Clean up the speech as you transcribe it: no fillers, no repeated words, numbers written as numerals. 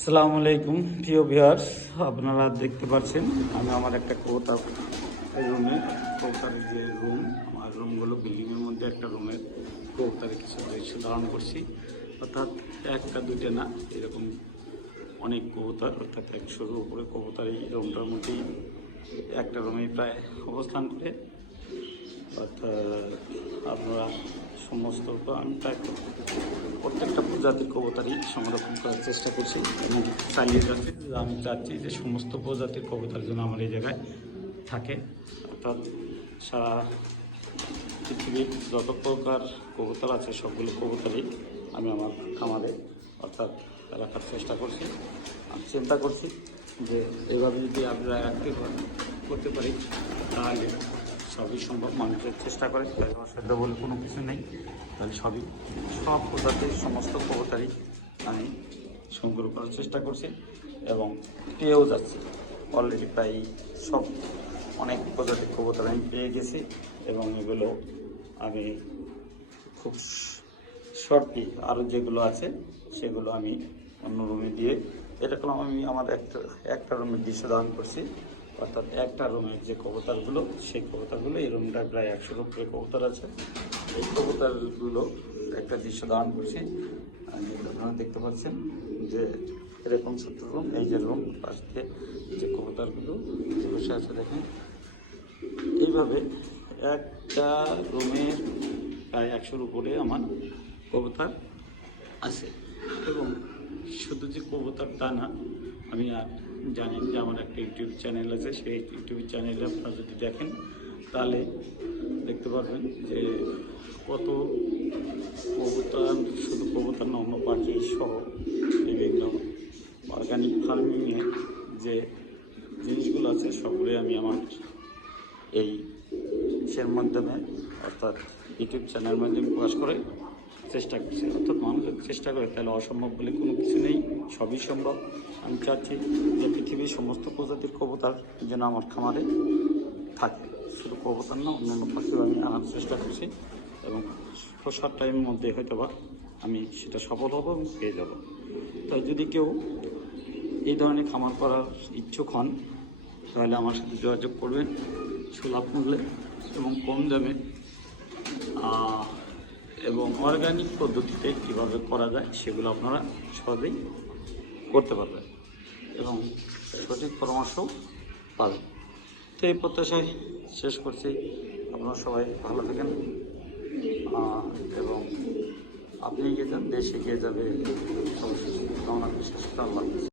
আসসালামু আলাইকুম প্রিয় ভিউয়ার্স, আপনারা দেখতে পাচ্ছেন আমি আমার একটা কবুতর রুমে কবুতরের যে আমার রুমগুলো বিল্ডিংয়ের মধ্যে একটা রুমের কবুতরের কিছু দৃশ্য ধারণ করছি। অর্থাৎ একটা দুইটা না, এরকম অনেক কবুতর, অর্থাৎ 100-এর উপরে কবুতর এই রুমটার মধ্যেই একটা রুমেই প্রায় অবস্থান করে। অর্থাৎ আপনারা সমস্ত আমি প্রায় প্রত্যেকটা প্রজাতির কবুতরই সংরক্ষণ করার চেষ্টা করছি এবং চালিয়ে যাচ্ছি। আমি চাচ্ছি যে সমস্ত প্রজাতির কবুতর যেন আমার এই জায়গায় থাকে। অর্থাৎ সারা পৃথিবীর যত প্রকার কবুতর আছে সবগুলো কবুতরই আমি আমার খামারে অর্থাৎ রাখার চেষ্টা করছি। আমি চিন্তা করছি যে এভাবে যদি আমরা অ্যাক্টিভ করতে পারি তাহলে সবই সম্ভব। মানুষের চেষ্টা করে, তাই অসাধ্য বলে কোনো কিছু নেই। তাহলে সব প্রজাতির সমস্ত কবুতরই আমি সংগ্রহ করার চেষ্টা করছি এবং পেয়েও যাচ্ছি। অলরেডি প্রায় সব অনেক প্রজাতির কবুতর আমি পেয়ে গেছি এবং এগুলো আমি খুব শর্টলি আরও যেগুলো আছে সেগুলো আমি অন্য রুমে দিয়ে এরকম আমি আমার একটা রুমের দৃশ্য ধারণ করছি। অর্থাৎ একটা রুমের যে কবুতরগুলো সেই কবুতরগুলো এই রুমটায় প্রায় 100-এর উপরে কবুতর আছে। এই কবুতরগুলো একটা দৃশ্য ধারণ করছি। আপনারা দেখতে পাচ্ছেন যে এরকম ছোট্ট রুম, এই যে রুম পাশ দিয়ে যে কবুতরগুলো বসে আছে দেখেন। এইভাবে একটা রুমের প্রায় 100-এর উপরে আমার কবুতর আছে এবং শুধু যে কবুতর তা না, আমি আর জানেন যে আমার একটা ইউটিউব চ্যানেল আছে। সেই ইউটিউব চ্যানেলে আপনারা যদি দেখেন তাহলে দেখতে পারবেন যে কত কবুতর, শুধু কবুতর না অন্য পাখি সহ বিভিন্ন অর্গানিক ফার্মিংয়ে যে জিনিসগুলো আছে সবগুলোই আমি আমার এই মাধ্যমে অর্থাৎ ইউটিউব চ্যানেলের মাধ্যমে প্রকাশ করে চেষ্টা করছি। অর্থাৎ মানুষের চেষ্টা করে তাহলে অসম্ভব বলে কোনো কিছু নেই, সবই সম্ভব। আমি চাচ্ছি যে পৃথিবীর সমস্ত প্রজাতির কবুতর যেন আমার খামারে থাকে। শুধু কবুতর না, অন্যান্য পাখিও আমি আনার চেষ্টা করছি এবং শর্ট টাইমের মধ্যে হয়তো বা আমি সেটা সফল হব এবং পেয়ে যাব। তাই যদি কেউ এই ধরনের খামার করার ইচ্ছুক হন তাহলে আমার সাথে যোগাযোগ করবেন সুলভ মূল্যে এবং কম দামে এবং অর্গানিক পদ্ধতিতে কীভাবে করা যায় সেগুলো আপনারা সহজেই করতে পারবেন এবং সঠিক পরামর্শ পাবেন। তো এই প্রত্যাশায় শেষ করছি। আপনারা সবাই ভালো থাকেন এবং আপনি এগিয়ে যান, দেশ এগিয়ে যাবে, সব কামনা শেষ করতে আল্লাহ।